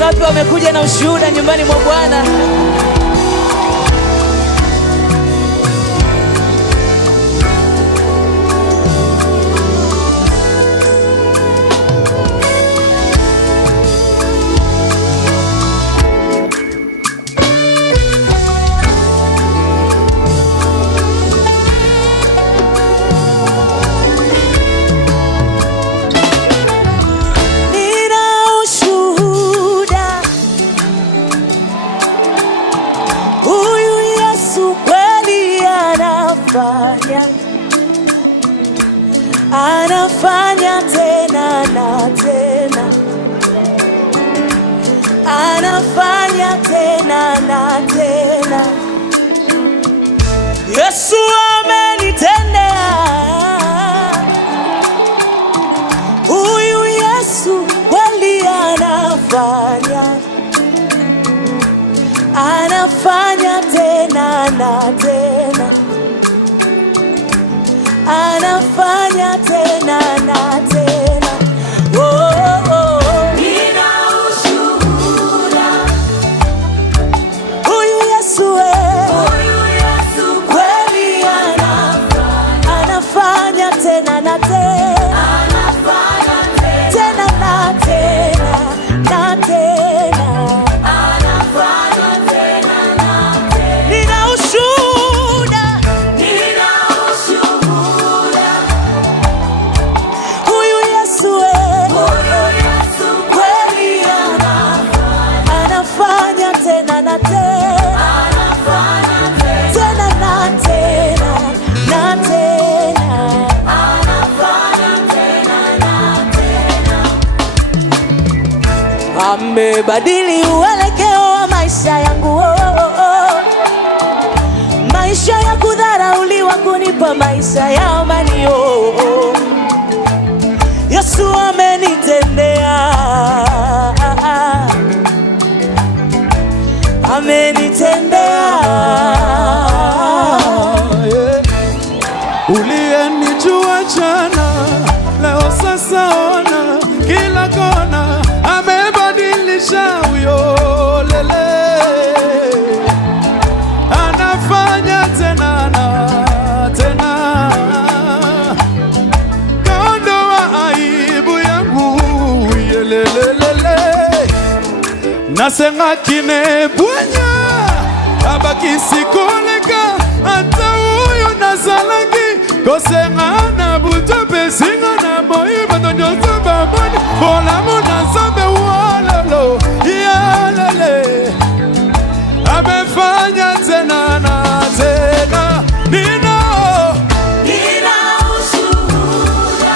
Wangapi wamekuja na ushuhuda nyumbani mwa Bwana? Anafanya tena na tena, anafanya tena na tena. Yesu amenitendea, huyu Yesu kweli anafanya, anafanya tena na tena, anafanya tena na tena. Oh, oh, oh. Nina ushuhuda, huyu Yesu kweli anafanya tena na tena, anafanya tena na tena na tena, anafanya tena na tena. Nina ushuhuda, amebadili uelekeo wa maisha yangu. Oh, oh, oh. Maisha ya kudharauliwa kunipa maisha ya amani. Oh, oh. Yesu amenitendea, amenitendea. Uliyenijua jana, leo sasa ona kila kona, amebadilisha huyo lele, anafanya tena na tena, kaondoa aibu yangu yelelelele, nasenga kine bwanya abakisikoleka ata huyo nazalaki kosenga na buto pesinga na moi batonyoso baboni bolamu na zobe walalo yalele, amefanya tena na tena. Nina ushuhuda,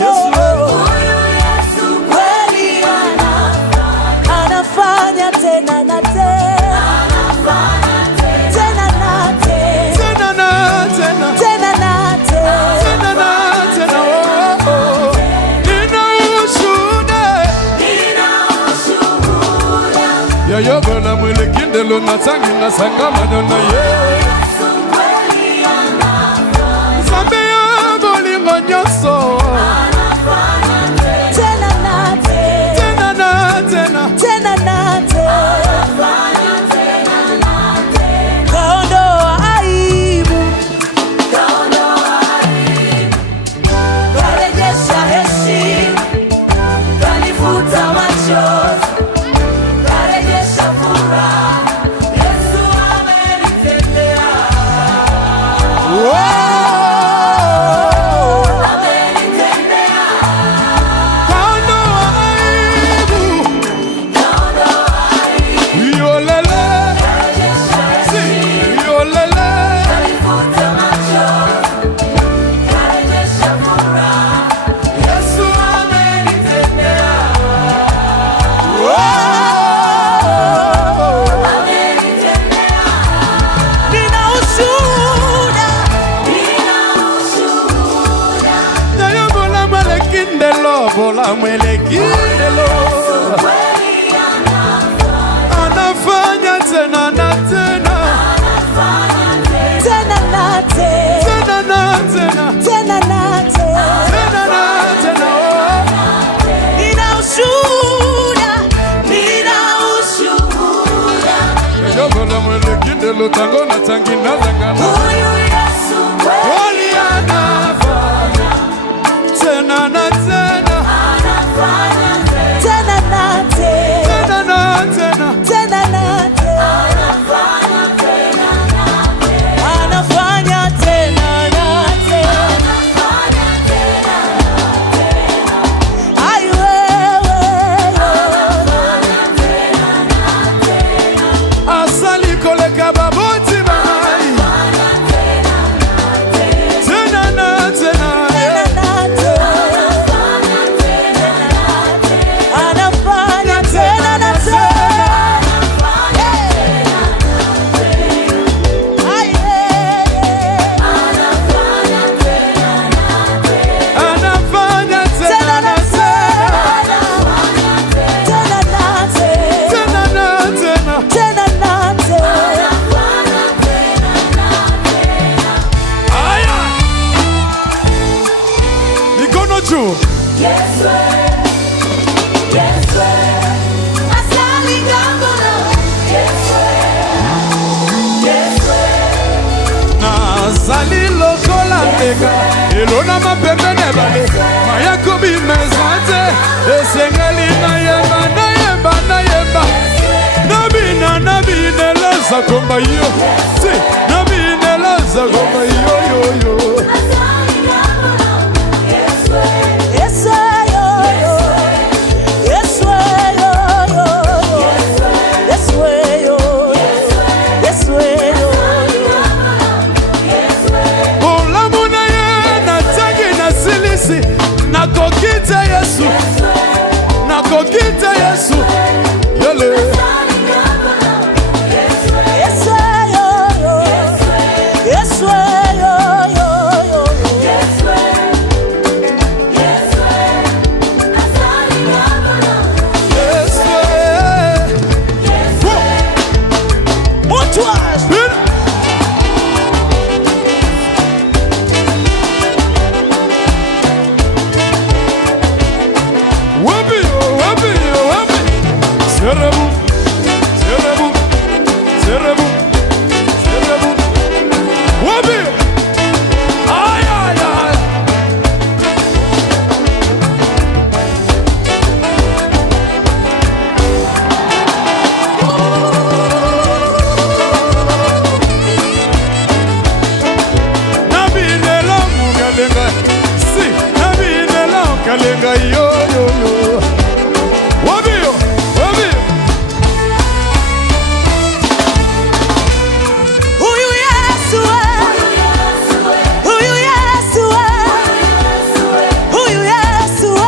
Yesu kweli anafanya tena na tena, anafanya tena na tena, tena na tena. Yayobola mwele kindelo natangi nasanga manona ye Zambe ya bolingo nyoso, Tena na tena, tena na tena, tena na tena. Kaondoa aibu, karejesha heshima, kanifuta machozi, karejesha furaha. Yesu amenitendea, amenitendea. kaondoa aibu, yolele, si, yolele, Kanifuta machozi, karejesha furaha. Yesu amenitendea, amenitendea. Nina ushuhuda, yayobola mwele kindelo, bola mwele kindelo, kweli anafanya tena na tena, tena na tena, tena na tena, tena na tena. tena na tena. Nina ushuhuda. Mwelekindelo tango na tangi na zangana. Huyu Yesu kweli Anafanya tena na tena, anafanya tena na tena, tena na tena, tena na tena, anafanya tena na tena, anafanya tena na tena, anafanya tena na tena. Ai wewe, anafanya tena na tena, asali koleka baboti bai, tena na tena, tena na tena, anafanya tena na tena. Ai anafanya tena na tena, tena na tena. Aya, mikono juu. Nazali lokola ndeka elona mapembene bale mayako bimezante esengeli nayemba nayemba nayemba nabinelaza komba yo si nabinelaza komba yo yo yo. Olamu na ye natangi na silisi nakokita Yesu, nakokita Yesu yele. Kalenga yo yo yo. Wabio, wabio. Huyu Yesu huyu Yesu huyu Yesu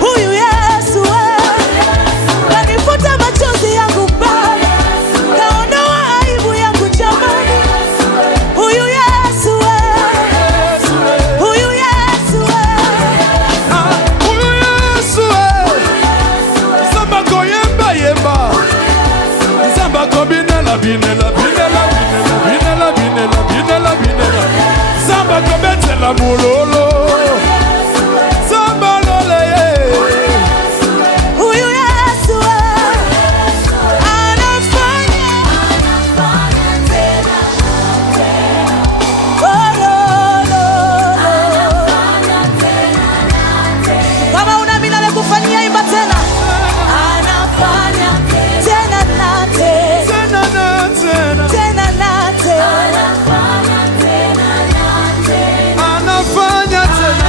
huyu Yesu kanifuta machozi yangu Baba, kaondoa aibu yangu jamani. Huyu Yesu huyu Yesu Huyu Yesu Samba ko yemba yemba, samba ko binela binela binela binela binela binela binela, samba ko betela mulolo, samba lole. huyu Yesu anafanya tena. Kama unaamini amekufanyia, imba tena. Anafanya tena na tena, Tena na tena, tena na tena, anafanya tena.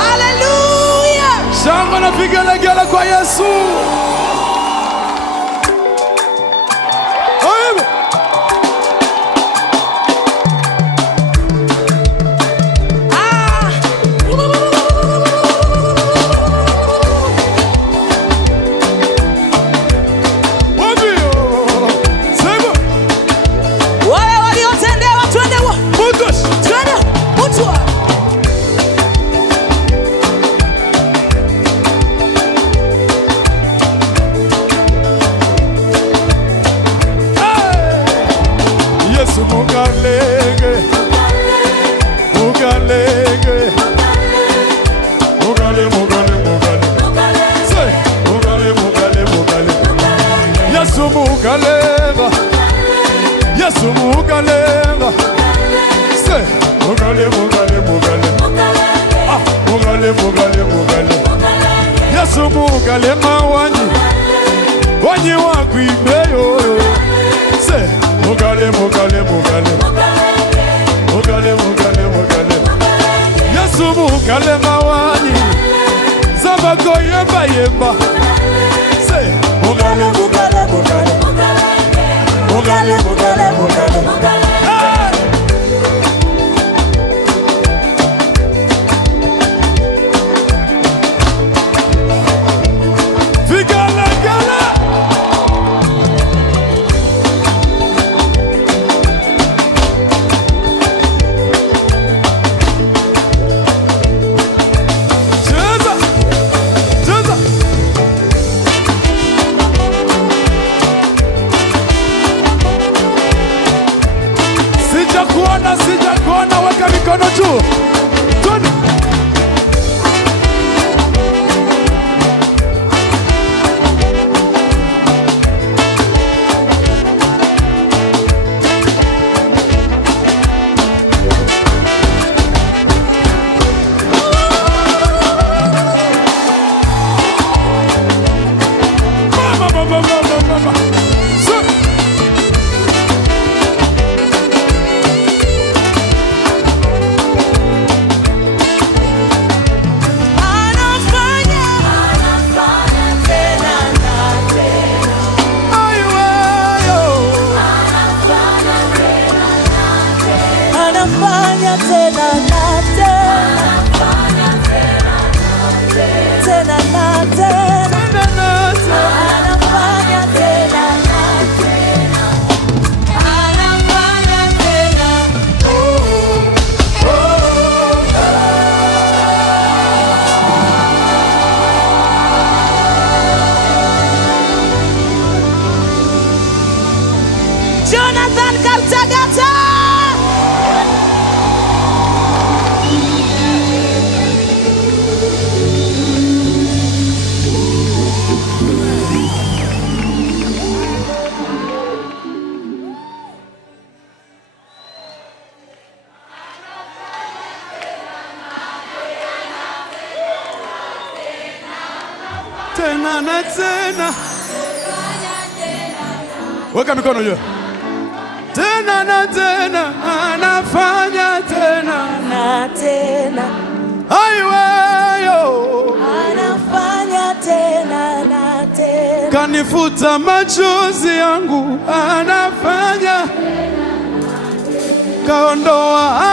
haleluya. Shangwe na vigelegele kwa Yesu. Amen. Wabio. Sema. Wale waliotendewa twende Mutosh. twende mutwa. mugale Yesu mugale mawanyi wanyi wakwibeyo se mugale Yesu mugale mawanyi zamba koyemba se mugale Sijakuona, weka mikono juu. Mama. Jonathan Kaltagata. Tena na tena. Weka mikono juu. Tena na tena, anafanya tena na tena. Aiweyo, anafanya tena na tena. Kanifuta machozi yangu, anafanya kaondoa